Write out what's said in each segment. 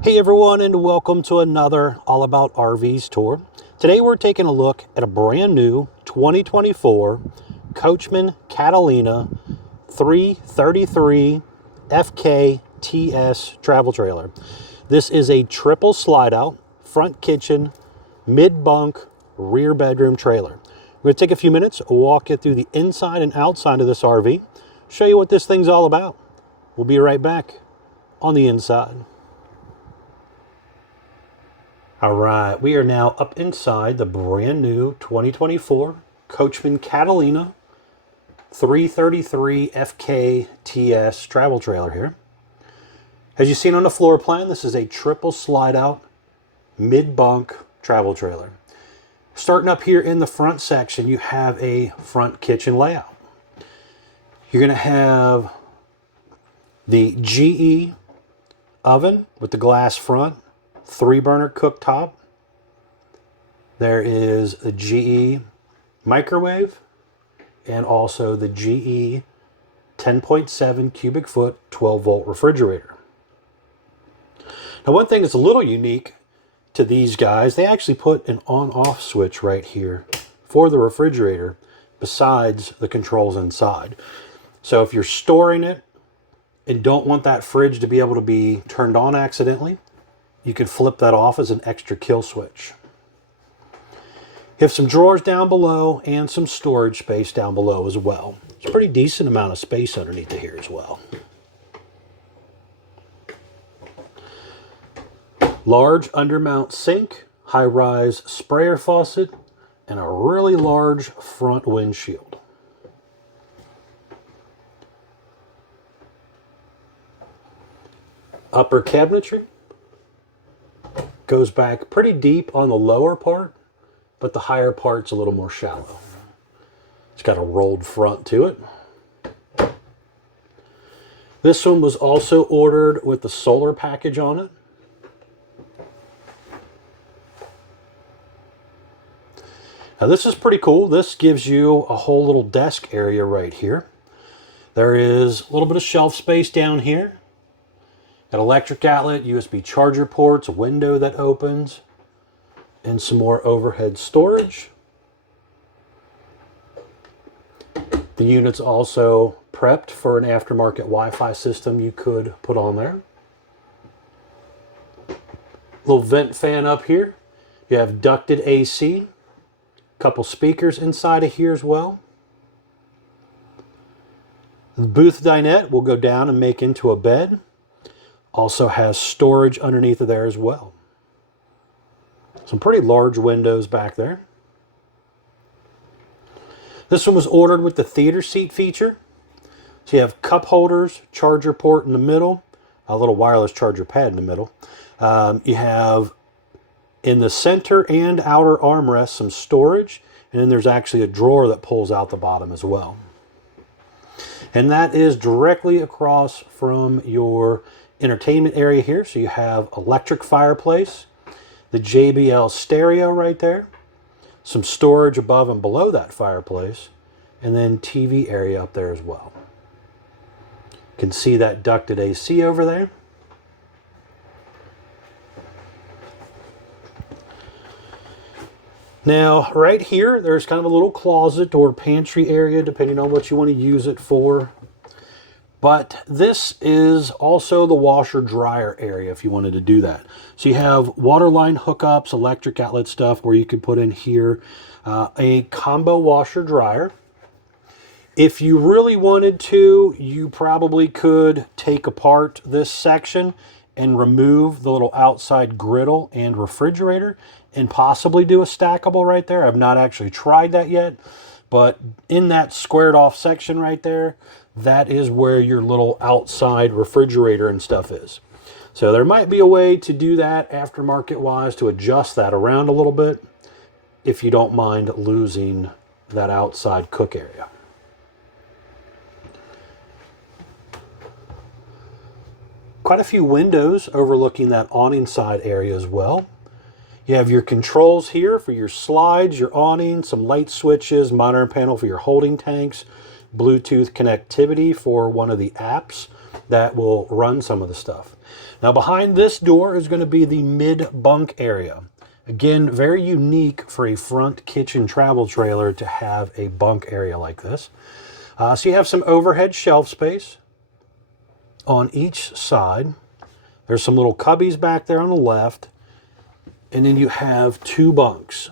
Hey everyone, and welcome to another All About RVs tour. Today we're taking a look at a brand new 2024 Coachmen Catalina 333FKTS travel trailer. This is a triple slide out, front kitchen, mid bunk, rear bedroom trailer. We're going to take a few minutes, walk you through the inside and outside of this RV, show you what this thing's all about. We'll be right back on the inside. All right, we are now up inside the brand new 2024 Coachmen Catalina 333FKTS travel trailer here. As you've seen on the floor plan, this is a triple slide out mid-bunk travel trailer. Starting up here in the front section, you have a front kitchen layout. You're going to have the GE oven with the glass front, 3-burner cooktop. There is a GE microwave and also the GE 10.7 cubic foot 12-volt refrigerator. Now, one thing that's a little unique to these guys, they actually put an on-off switch right here for the refrigerator besides the controls inside. So if you're storing it and don't want that fridge to be able to be turned on accidentally, you can flip that off as an extra kill switch. You have some drawers down below and some storage space down below as well. It's a pretty decent amount of space underneath here as well. Large undermount sink, high-rise sprayer faucet, and a really large front windshield. Upper cabinetry goes back pretty deep on the lower part, but the higher part's a little more shallow. It's got a rolled front to it. This one was also ordered with the solar package on it. Now this is pretty cool. This gives you a whole little desk area right here. There is a little bit of shelf space down here. An electric outlet, USB charger ports, a window that opens, and some more overhead storage. The unit's also prepped for an aftermarket Wi-Fi system you could put on there. Little vent fan up here. You have ducted AC, a couple speakers inside of here as well. The booth dinette will go down and make into a bed. Also has storage underneath of there as well. Some pretty large windows back there. This one was ordered with the theater seat feature. So you have cup holders, charger port in the middle, a little wireless charger pad in the middle. You have in the center and outer armrest some storage, and then there's actually a drawer that pulls out the bottom as well. And that is directly across from your entertainment area here. So you have electric fireplace, the JBL stereo right there, some storage above and below that fireplace, and then TV area up there as well. You can see that ducted AC over there. Now right here there's kind of a little closet or pantry area depending on what you want to use it for. But this is also the washer dryer area if you wanted to do that. So you have water line hookups, electric outlet stuff where you could put in here a combo washer dryer. If you really wanted to, you probably could take apart this section and remove the little outside griddle and refrigerator and possibly do a stackable right there. I've not actually tried that yet, but in that squared off section right there, that is where your little outside refrigerator and stuff is. So there might be a way to do that aftermarket wise to adjust that around a little bit if you don't mind losing that outside cook area. Quite a few windows overlooking that awning side area as well. You have your controls here for your slides, your awning, some light switches, monitor panel for your holding tanks, Bluetooth connectivity for one of the apps that will run some of the stuff. Now behind this door is going to be the mid-bunk area. Again, very unique for a front kitchen travel trailer to have a bunk area like this. So you have some overhead shelf space on each side. There's some little cubbies back there on the left. And then you have two bunks.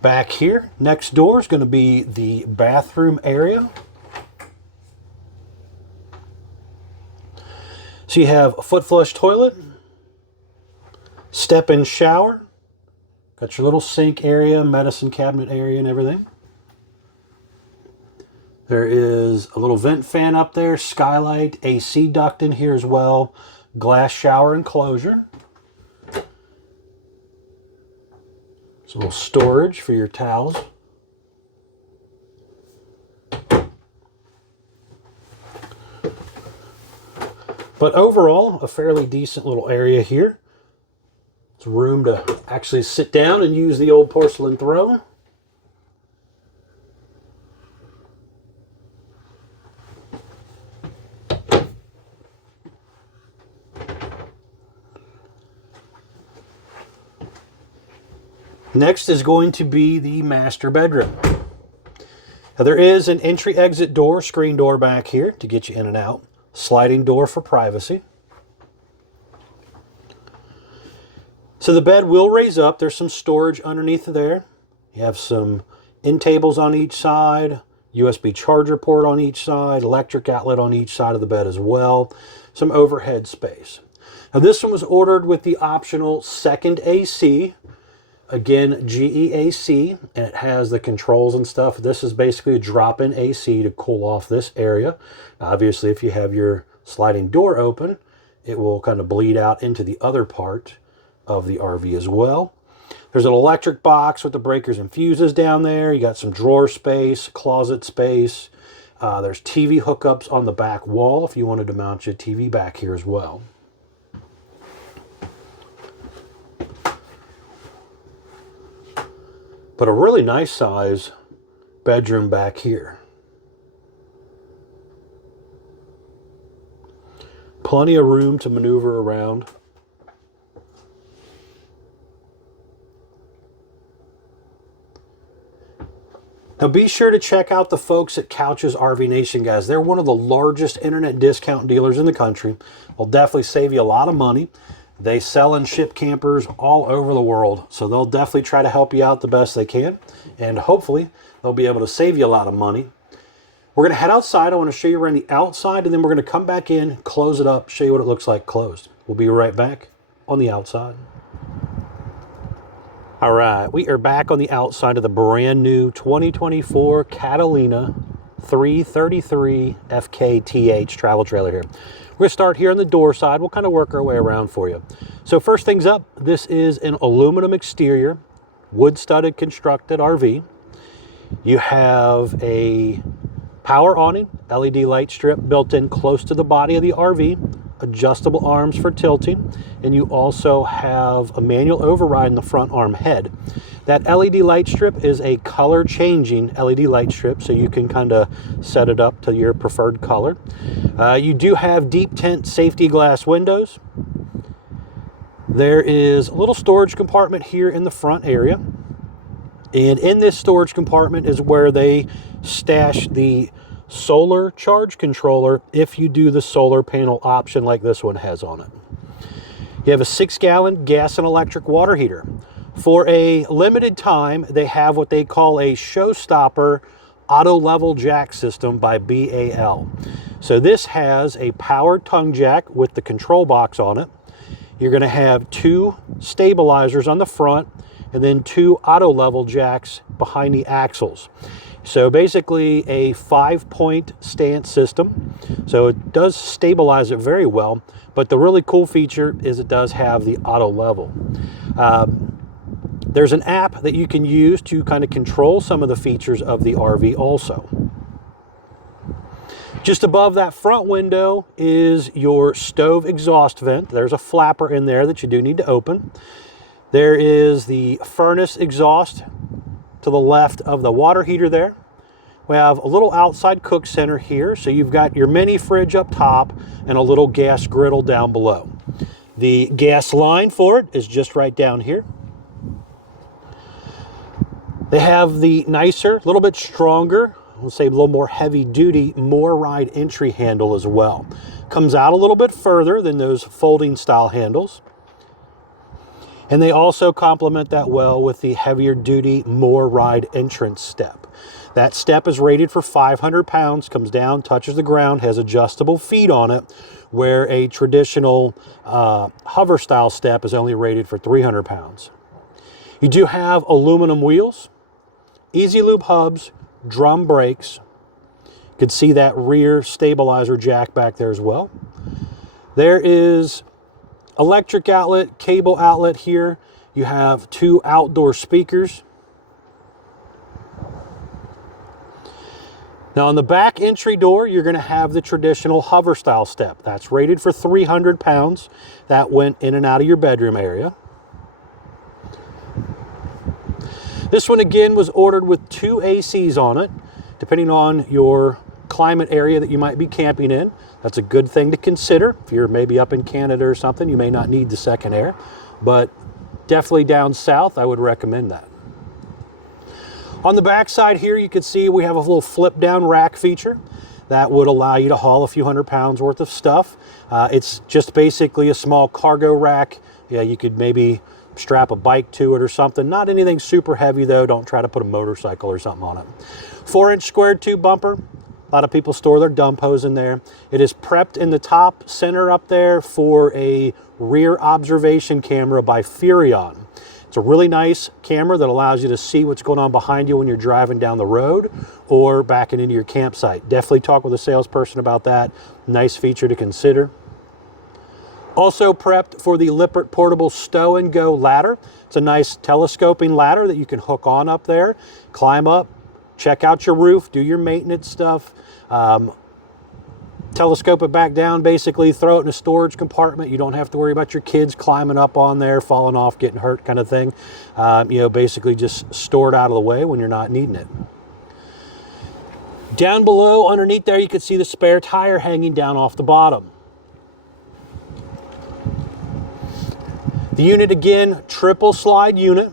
Back here, next door is going to be the bathroom area. So you have a foot flush toilet, step-in shower, got your little sink area, medicine cabinet area and everything. There is a little vent fan up there, skylight, AC duct in here as well, glass shower enclosure. Some little storage for your towels. But overall, a fairly decent little area here. It's room to actually sit down and use the old porcelain throne. Next is going to be the master bedroom. Now there is an entry-exit door, screen door back here to get you in and out. Sliding door for privacy. So the bed will raise up. There's some storage underneath there. You have some end tables on each side, USB charger port on each side, electric outlet on each side of the bed as well. Some overhead space. Now this one was ordered with the optional second AC. Again, GEAC, and it has the controls and stuff. This is basically a drop-in AC to cool off this area. Obviously, if you have your sliding door open, it will kind of bleed out into the other part of the RV as well. There's an electric box with the breakers and fuses down there. You got some drawer space, closet space. There's TV hookups on the back wall if you wanted to mount your TV back here as well. But a really nice size bedroom back here. Plenty of room to maneuver around. Now be sure to check out the folks at Couch's RV Nation, guys. They're one of the largest internet discount dealers in the country. They'll definitely save you a lot of money. They sell and ship campers all over the world, so they'll definitely try to help you out the best they can, and hopefully they'll be able to save you a lot of money. We're going to head outside. I want to show you around the outside, and then we're going to come back in, close it up, show you what it looks like closed. We'll be right back on the outside. All right, we are back on the outside of the brand new 2024 Catalina 333FKTS travel trailer here. We're going to start here on the door side. We'll kind of work our way around for you. So first things up, this is an aluminum exterior, wood-studded constructed RV. You have a power awning, LED light strip built in close to the body of the RV, adjustable arms for tilting, and you also have a manual override in the front arm head. That LED light strip is a color changing LED light strip, so you can kind of set it up to your preferred color. You do have deep tint safety glass windows. There is a little storage compartment here in the front area. And in this storage compartment is where they stash the solar charge controller if you do the solar panel option like this one has on it. You have a 6-gallon gas and electric water heater. For a limited time, they have what they call a showstopper auto level jack system by BAL. So this has a powered tongue jack with the control box on it. You're going to have 2 stabilizers on the front and then 2 auto level jacks behind the axles. So basically a 5-point stance system. So it does stabilize it very well, but the really cool feature is it does have the auto level. There's an app that you can use to kind of control some of the features of the RV also. Just above that front window is your stove exhaust vent. There's a flapper in there that you do need to open. There is the furnace exhaust to the left of the water heater there. We have a little outside cook center here, so you've got your mini fridge up top and a little gas griddle down below. The gas line for it is just right down here. They have the nicer, a little bit stronger, we'll say a little more heavy duty, more ride entry handle as well. Comes out a little bit further than those folding style handles. And they also complement that well with the heavier duty, more ride entrance step. That step is rated for 500 pounds, comes down, touches the ground, has adjustable feet on it, where a traditional hover style step is only rated for 300 pounds. You do have aluminum wheels, easy lube hubs, drum brakes. You can see that rear stabilizer jack back there as well. There is electric outlet, cable outlet here. You have 2 outdoor speakers. Now on the back entry door, you're going to have the traditional hover style step. That's rated for 300 pounds. That went in and out of your bedroom area. This one again was ordered with 2 ACs on it, depending on your climate area that you might be camping in. That's a good thing to consider. If you're maybe up in Canada or something, you may not need the second air, but definitely down south, I would recommend that. On the back side here, you can see we have a little flip down rack feature that would allow you to haul a few hundred pounds worth of stuff. It's just basically a small cargo rack. Yeah, you could maybe strap a bike to it or something. Not anything super heavy though. Don't try to put a motorcycle or something on it. 4-inch square tube bumper. A lot of people store their dump hose in there. It is prepped in the top center up there for a rear observation camera by Furrion. It's a really nice camera that allows you to see what's going on behind you when you're driving down the road or backing into your campsite. Definitely talk with a salesperson about that. Nice feature to consider. Also prepped for the Lippert portable stow and go ladder. It's a nice telescoping ladder that you can hook on up there, climb up, check out your roof, do your maintenance stuff, telescope it back down, basically throw it in a storage compartment. You don't have to worry about your kids climbing up on there, falling off, getting hurt kind of thing. You know, basically just store it out of the way when you're not needing it. Down below, underneath there, you can see the spare tire hanging down off the bottom. The unit again, triple slide unit.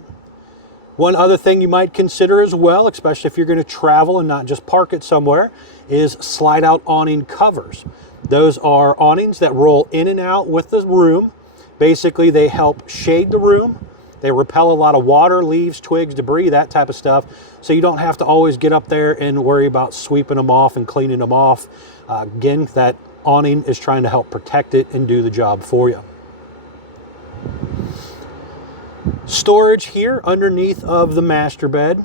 One other thing you might consider as well, especially if you're going to travel and not just park it somewhere, is slide out awning covers. Those are awnings that roll in and out with the room. Basically, they help shade the room. They repel a lot of water, leaves, twigs, debris, that type of stuff. So you don't have to always get up there and worry about sweeping them off and cleaning them off. Again, that awning is trying to help protect it and do the job for you. Storage here underneath of the master bed.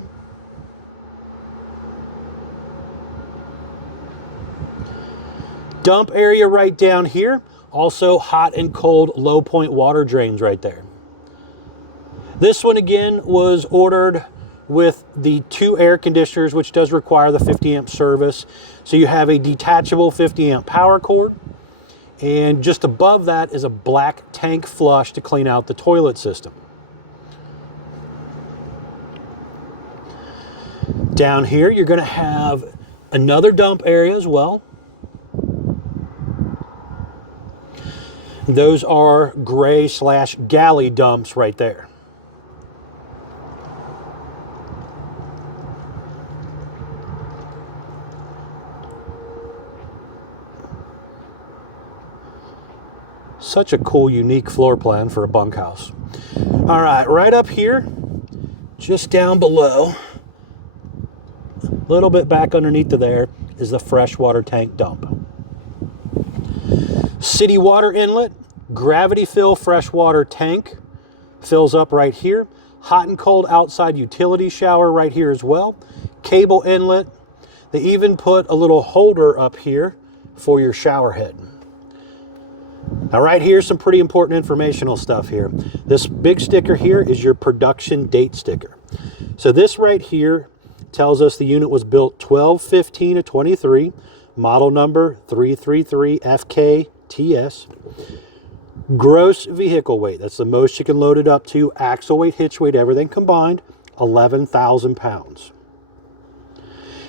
Dump area right down here. Also hot and cold low point water drains right there. This one again was ordered with the 2 air conditioners, which does require the 50 amp service. So you have a detachable 50 amp power cord. And just above that is a black tank flush to clean out the toilet system. Down here, you're going to have another dump area as well. Those are gray/galley dumps right there. Such a cool, unique floor plan for a bunkhouse. All right up here, just down below, a little bit back underneath of there, is the freshwater tank dump. City water inlet, gravity fill freshwater tank, fills up right here. Hot and cold outside utility shower right here as well. Cable inlet. They even put a little holder up here for your shower head. Now right here, some pretty important informational stuff here. This big sticker here is your production date sticker. So this right here tells us the unit was built 12/15/23 model number 333FKTS. Gross vehicle weight, that's the most you can load it up to. Axle weight, hitch weight, everything combined, 11,000 pounds.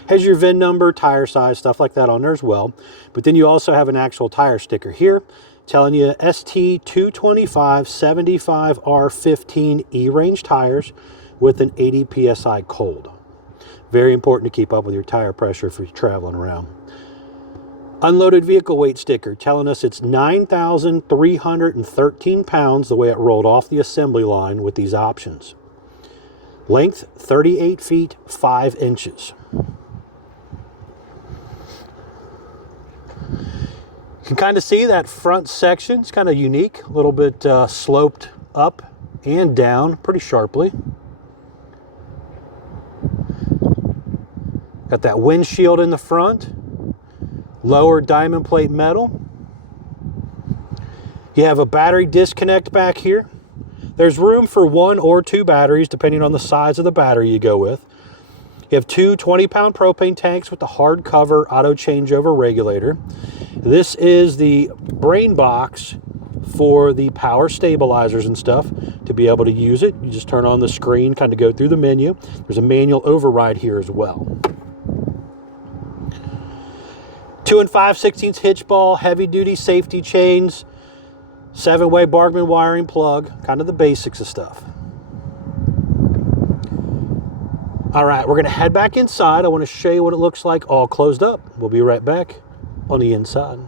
Has your VIN number, tire size, stuff like that on there as well. But then you also have an actual tire sticker here telling you ST225 75R15 E-range tires with an 80 PSI cold. Very important to keep up with your tire pressure if you're traveling around. Unloaded vehicle weight sticker telling us it's 9,313 pounds the way it rolled off the assembly line with these options. Length 38 feet 5 inches. You can kind of see that front section. It's kind of unique, a little bit sloped up and down pretty sharply. Got that windshield in the front, lower diamond plate metal. You have a battery disconnect back here. There's room for 1 or 2 batteries depending on the size of the battery you go with. You have 2 20-pound propane tanks with the hard cover auto changeover regulator. This is the brain box for the power stabilizers and stuff. To be able to use it, you just turn on the screen, kind of go through the menu. There's a manual override here as well. 2 5/16 hitch ball, heavy duty safety chains, 7-way Bargman wiring plug, kind of the basics of stuff. All right, we're gonna head back inside. I wanna show you what it looks like all closed up. We'll be right back on the inside.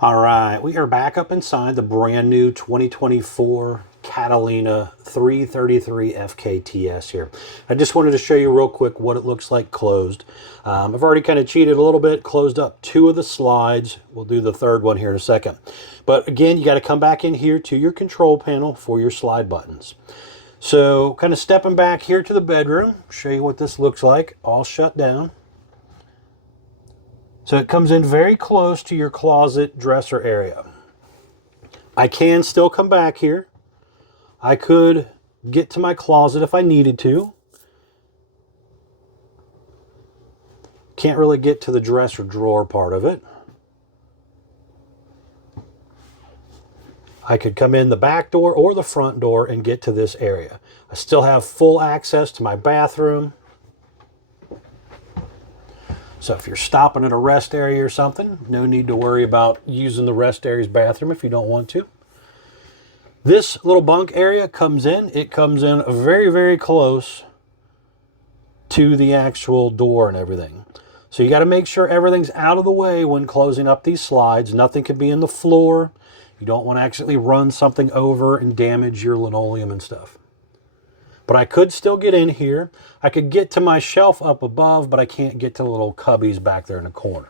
All right, we are back up inside the brand new 2024 Catalina 333FKTS here. I just wanted to show you real quick what it looks like closed. I've already kind of cheated a little bit, closed up 2 of the slides. We'll do the 3rd one here in a second. But again, you got to come back in here to your control panel for your slide buttons. So kind of stepping back here to the bedroom, show you what this looks like, all shut down. So it comes in very close to your closet dresser area. I can still come back here. I could get to my closet if I needed to. Can't really get to the dresser drawer part of it. I could come in the back door or the front door and get to this area. I still have full access to my bathroom. So if you're stopping at a rest area or something, no need to worry about using the rest area's bathroom if you don't want to. This little bunk area comes in. It comes in very, very close to the actual door and everything. So you got to make sure everything's out of the way when closing up these slides. Nothing can be in the floor. You don't want to accidentally run something over and damage your linoleum and stuff. But I could still get in here. I could get to my shelf up above, but I can't get to the little cubbies back there in the corner.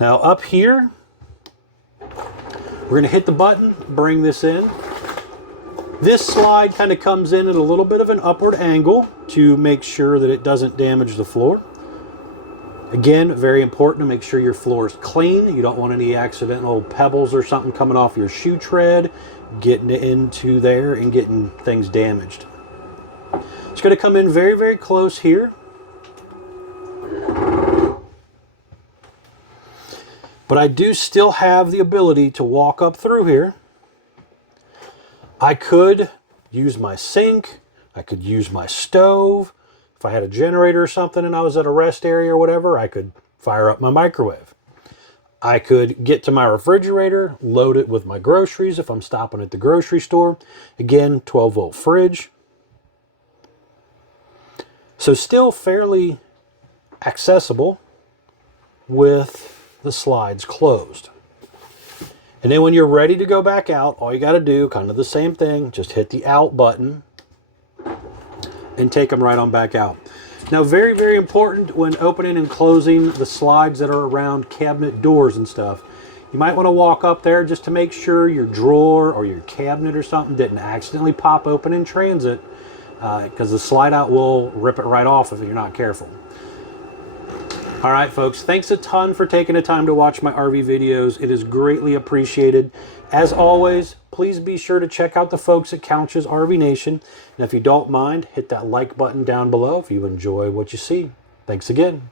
Now up here, we're going to hit the button, bring this in. This slide kind of comes in at a little bit of an upward angle to make sure that it doesn't damage the floor. Again, very important to make sure your floor is clean. You don't want any accidental pebbles or something coming off your shoe tread, getting into there and getting things damaged. It's going to come in very, very close here. But I do still have the ability to walk up through here. I could use my sink. I could use my stove. If I had a generator or something and I was at a rest area or whatever, I could fire up my microwave. I could get to my refrigerator, load it with my groceries if I'm stopping at the grocery store. Again, 12-volt fridge. So still fairly accessible with the slides closed. And then when you're ready to go back out, all you got to do, kind of the same thing, just hit the out button and take them right on back out. Now, very, very important when opening and closing the slides that are around cabinet doors and stuff. You might want to walk up there just to make sure your drawer or your cabinet or something didn't accidentally pop open in transit, because the slide out will rip it right off if you're not careful. All right, folks, thanks a ton for taking the time to watch my RV videos. It is greatly appreciated. As always, please be sure to check out the folks at Couch's RV Nation. And if you don't mind, hit that like button down below if you enjoy what you see. Thanks again.